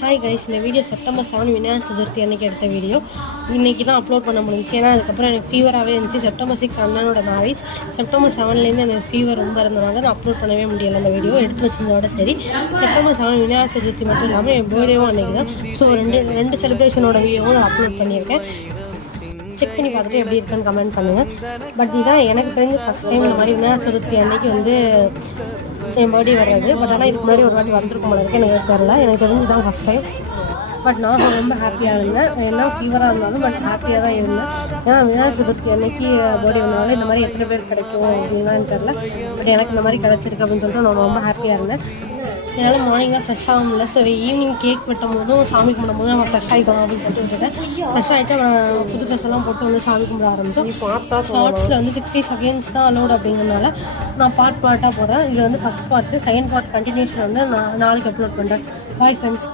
Hi guys, இந்த video September 7 Vinayagar Chaturthi அன்றைக்கி எடுத்த வீடியோ. இன்றைக்கி தான் அப்லோட் பண்ண முடிஞ்சிச்சு. ஏன்னா அதுக்கப்புறம் எனக்கு ஃபீவராகவே இருந்துச்சு. செப்டம்பர் 6 அண்ணனோட மேரேஜ். செப்டம்பர் 7லேருந்து எனக்கு ஃபீவர் ரொம்ப இருந்தனால நான் அப்லோட் பண்ணவே முடியலை. அந்த வீடியோ எடுத்து வச்சிருந்தோட சரி. செப்டம்பர் 7 விநாயகர் சதுர்த்தி மட்டும் இல்லாமல் என் பர்த்டேவும் அன்றைக்கி தான். ஸோ ரெண்டு செலிப்ரேஷனோட வீடியோவும் நான் அப்லோட் பண்ணியிருக்கேன். செக் பண்ணி பார்த்துட்டு எப்படி இருக்குன்னு கமெண்ட் பண்ணுங்கள். பட் இதான் எனக்கு தெரிஞ்சு ஃபஸ்ட் டைம் இந்த மாதிரி விநாயகர் சதுர்த்தி அன்றைக்கி என் பர்த்டே வர்றது. பட் ஆனால் இதுக்கு முன்னாடி ஒரு வாட்டி வந்திருக்கும் போல இருக்கு, எனக்கு தெரில. எனக்கு தெரிஞ்சு தான் ஃபஸ்ட் டைம். பட் நான் ரொம்ப ஹாப்பியாக இருந்தேன். எல்லாம் ஃபீவராக இருந்தாலும் பட் ஹாப்பியாக தான் இருந்தேன். ஏன்னா விநாயகர் சதுர்த்தி அன்னைக்கு பர்த்டே வந்தனால இந்த மாதிரி எத்தனை பேர் கிடைக்கும் அப்படின்லாம் தெரில. பட் எனக்கு இந்த மாதிரி கிடச்சிருக்கு அப்படின்னு சொல்லிட்டு நான் ரொம்ப ஹாப்பியாக இருந்தேன். என்னால் மார்னிங்காக ஃப்ரெஷ் ஆக முடியல. சரி, ஈவினிங் கேக் வெட்டும் போதும் சாமி கும்பிடும் போது நம்ம ஃப்ரெஷ் ஆகிக்கணும் அப்படின்னு சொல்லிட்டு விட்டுட்டேன். ஃப்ரெஷ் ஆகிட்டு புது ட்ரெஸ் எல்லாம் போட்டு வந்து சாமி கும்பிட ஆரம்பித்தோம். ஷார்ட்ஸில் 60 செகண்ட்ஸ் தான் அலோட் அப்படிங்கிறதுனால நான் பார்ட்டாக போடுறேன். இது first part. Second part continuation நாளைக்கு அப்லோட் பண்ணுறேன். Bye friends.